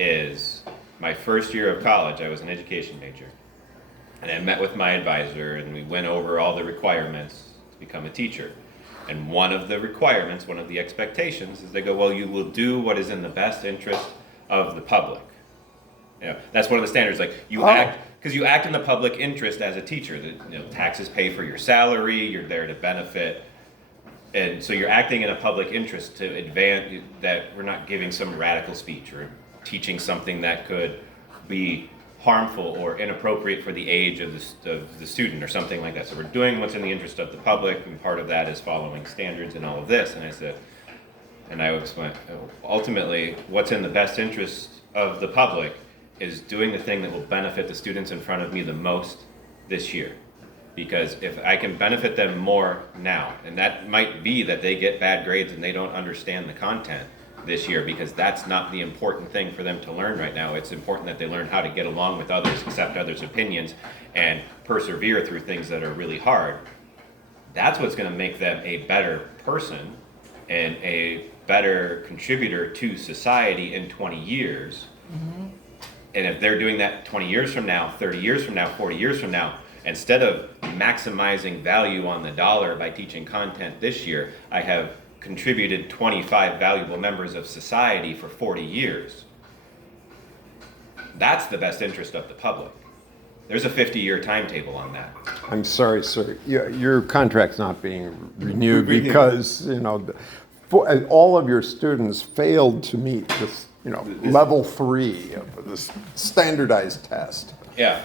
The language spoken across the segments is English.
is my first year of college, I was an education major. And I met with my advisor and we went over all the requirements to become a teacher. And one of the requirements, one of the expectations is they go, well, you will do what is in the best interest of the public. That's one of the standards. Like you act, because you act in the public interest as a teacher. Taxes pay for your salary. You're there to benefit, and so you're acting in a public interest to advance. That we're not giving some radical speech or teaching something that could be harmful or inappropriate for the age of the student or something like that. So we're doing what's in the interest of the public, and part of that is following standards and all of this. And I said, and I went, ultimately, what's in the best interest of the public is doing the thing that will benefit the students in front of me the most this year. Because if I can benefit them more now, and that might be that they get bad grades and they don't understand the content this year, because that's not the important thing for them to learn right now. It's important that they learn how to get along with others, accept others' opinions, and persevere through things that are really hard. That's what's going to make them a better person and a better contributor to society in 20 years. Mm-hmm. And if they're doing that 20 years from now, 30 years from now, 40 years from now, instead of maximizing value on the dollar by teaching content this year, I have contributed 25 valuable members of society for 40 years. That's the best interest of the public. There's a 50-year timetable on that. I'm sorry, sir. Your contract's not being renewed because, all of your students failed to meet this, level 3 of this standardized test. Yeah.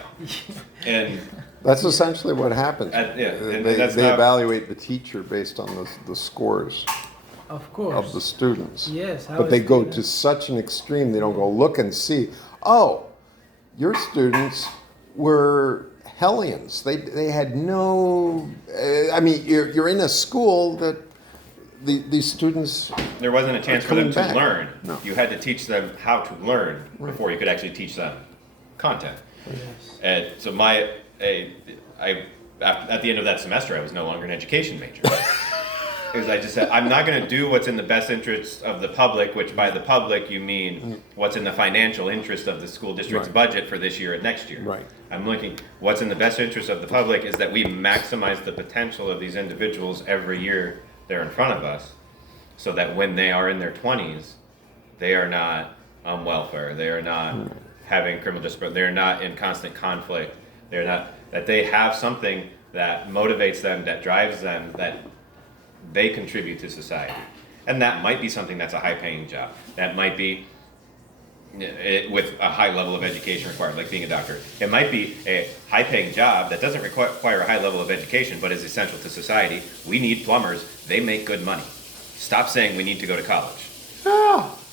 And that's essentially what happens. They evaluate the teacher based on the scores of course of the students. Yes. But they go to such an extreme, they don't go look and see, your students were hellions. They had no, you're in a school that these students, there wasn't a chance for them to learn. No. You had to teach them how to learn before you could actually teach them content. Yes. And so at the end of that semester, I was no longer an education major. Because I just said, I'm not going to do what's in the best interest of the public, which by the public you mean what's in the financial interest of the school district's budget for this year and next year. Right. I'm looking, what's in the best interest of the public is that we maximize the potential of these individuals every year they're in front of us, so that when they are in their 20s, they are not on welfare, they are not having criminal discipline, they're not in constant conflict, that they have something that motivates them, that drives them, that they contribute to society. And that might be something that's a high-paying job. That might be with a high level of education required, like being a doctor. It might be a high-paying job that doesn't require a high level of education, but is essential to society. We need plumbers. They make good money. Stop saying we need to go to college.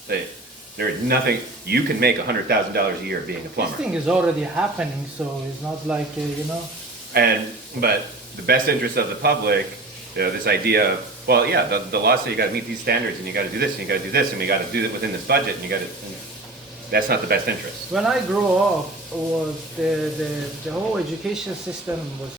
There is nothing. You can make $100,000 a year being a plumber. This thing is already happening, so it's not like, But the best interest of the public, this idea of, the law says you got to meet these standards, and you got to do this, and you got to do this, and we got to do it within this budget, and you got to. That's not the best interest. When I grew up, was the whole education system was